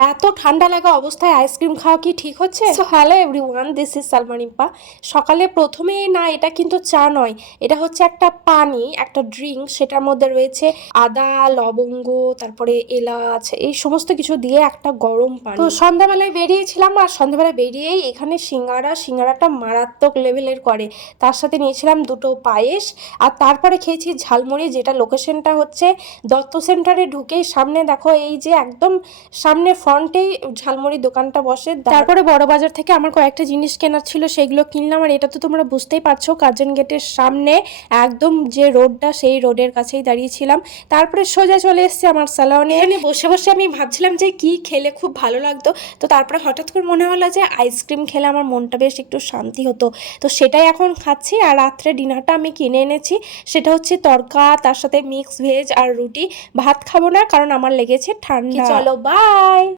এত ঠান্ডা লাগা অবস্থায় আইসক্রিম খাওয়া কি ঠিক হচ্ছে? So hello everyone, this is সালমানিপা। সকালে প্রথমেই না, এটা কিন্তু চা নয়, এটা হচ্ছে একটা পানি, একটা ড্রিঙ্ক। সেটার মধ্যে রয়েছে আদা, লবঙ্গ, তারপরে এলাচ, এই সমস্ত কিছু দিয়ে একটা গরম পানি। তো সন্ধ্যাবেলায় বেরিয়েছিলাম, আর সন্ধ্যাবেলায় বেরিয়েই এখানে সিঙ্গারাটা মারাত্মক লেভেলের করে। তার সাথে নিয়েছিলাম দুটো পায়েস, আর তারপরে খেয়েছি ঝালমুড়ি, যেটা লোকেশনটা হচ্ছে দত্ত সেন্টারে ঢুকেই সামনে দেখো, এই যে একদম সামনে ফ্রন্টেই ঝালমুড়ির দোকানটা বসে। তারপরে বড় বাজার থেকে আমার কয়েকটা জিনিস কেনার ছিল, সেগুলো কিনলাম। আর এটা তো তোমরা বুঝতেই পারছো, কার্জন গেটের সামনে একদম যে রোডটা, সেই রোডের কাছেই দাঁড়িয়েছিলাম। তারপরে সোজা চলে এসেছে আমার স্যালনে। এখানে বসে বসে আমি ভাবছিলাম যে কি খেলে খুব ভালো লাগতো। তো তারপরে হঠাৎ করে মনে হলো যে আইসক্রিম খেলে আমার মনটা বেশ একটু শান্তি হতো। তো সেটাই এখন খাচ্ছি। আর রাত্রে ডিনারটা আমি কিনে এনেছি, সেটা হচ্ছে তড়কা, তার সাথে মিক্স ভেজ আর রুটি। ভাত খাবো না, কারণ আমার লেগেছে ঠান্ডা। চলো বাই।